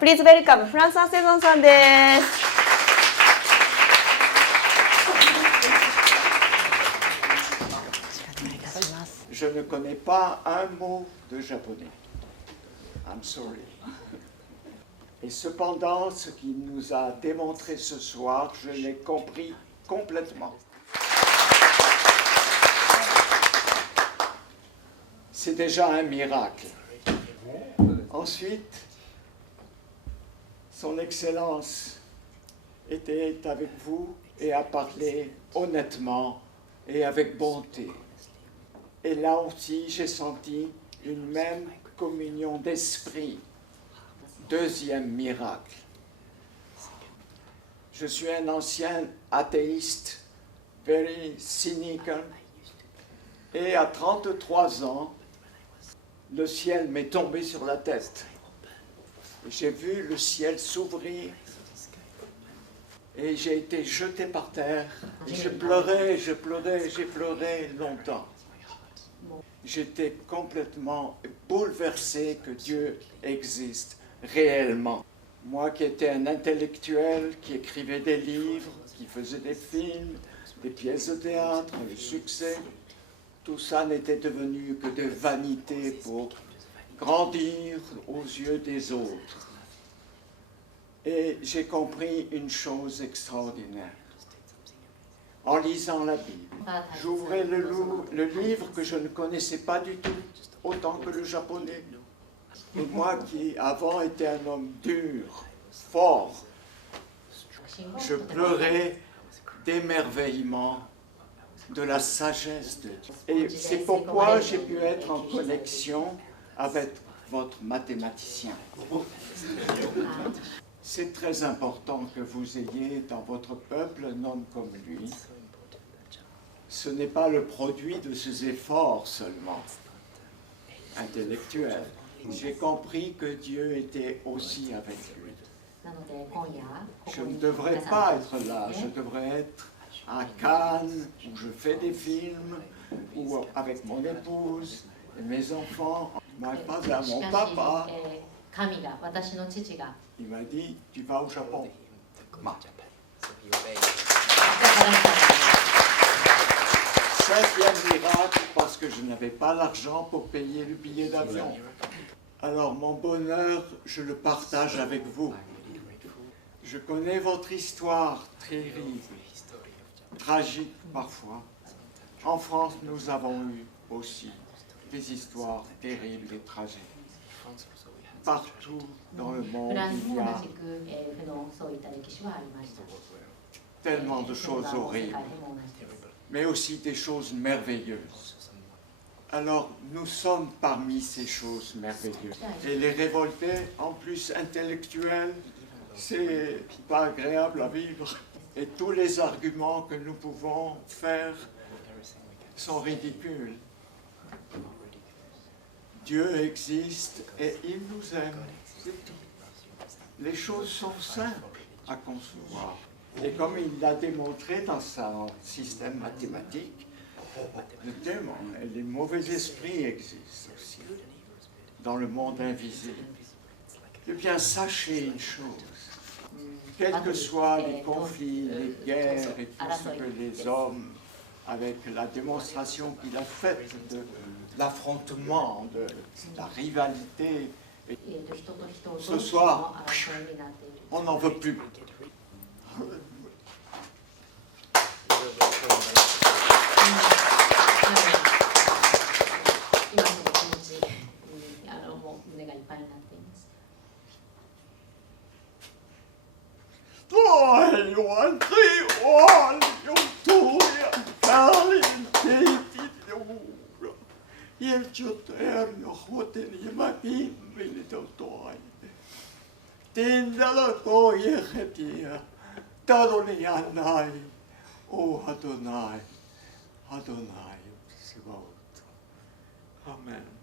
プリーズウェルカムフランソワセゾンさんです。Je ne connais pas un mot de japonais. I'm sorry. Et cependant, ce qu'il nous a démontré ce soir, je l'ai compris complètement. C'est déjà un miracle. Ensuite, Son Excellence était avec vous et a parlé honnêtement et avec bonté. Et là aussi, j'ai senti une même communion d'esprit. Deuxième miracle. Je suis un ancien athéiste, very cynical, et à 33 ans, le ciel m'est tombé sur la tête. J'ai vu le ciel s'ouvrir et j'ai été jeté par terre. Et j'ai pleuré longtemps. J'étais complètement bouleversé que Dieu existe réellement. Moi qui étais un intellectuel, qui écrivait des livres, qui faisait des films, des pièces de théâtre, le succès, tout ça n'était devenu que des vanités pour grandir aux yeux des autres. Et j'ai compris une chose extraordinaire. En lisant la Bible, j'ouvrais le livre que je ne connaissais pas du tout, autant que le japonais. Et moi qui avant étais un homme dur, fort, je pleurais d'émerveillement de la sagesse de Dieu. Et c'est pourquoi j'ai pu être en connexion avec votre mathématicien. C'est très important que vous ayez dans votre peuple un homme comme lui. Ce n'est pas le produit de ses efforts seulement intellectuels. J'ai compris que Dieu était aussi avec lui. Je ne devrais pas être là, je devrais être à Cannes, où je fais des films, ou avec mon épouse et mes enfants, mais pas à mon papa. Il m'a dit, tu vas au Japon. Cinquième miracle, parce que je n'avais pas l'argent pour payer le billet d'avion. Alors mon bonheur, je le partage avec vous. Je connais votre histoire terrible, tragique parfois. En France, nous avons eu aussi des histoires terribles et tragiques. Partout dans le monde, il y a tellement de choses horribles, mais aussi des choses merveilleuses. Alors, nous sommes parmi ces choses merveilleuses. Et les révoltés, en plus intellectuels, c'est pas agréable à vivre. Et tous les arguments que nous pouvons faire sont ridicules. Dieu existe et il nous aime. Les choses sont simples à concevoir. Et comme il l'a démontré dans son système mathématique, le démon et les mauvais esprits existent aussi dans le monde invisible. Eh bien, sachez une chose, quels que soient les conflits, les guerres et tout ce que les hommes, avec la démonstration qu'il a faite de l'affrontement, de la rivalité, et ce soir, on n'en veut plus. Il giuterno hoteni makin bilitotoi. Tindalo koye hetia. Tadoni anai. O Adonai. Adonai. Sebaot. Amen.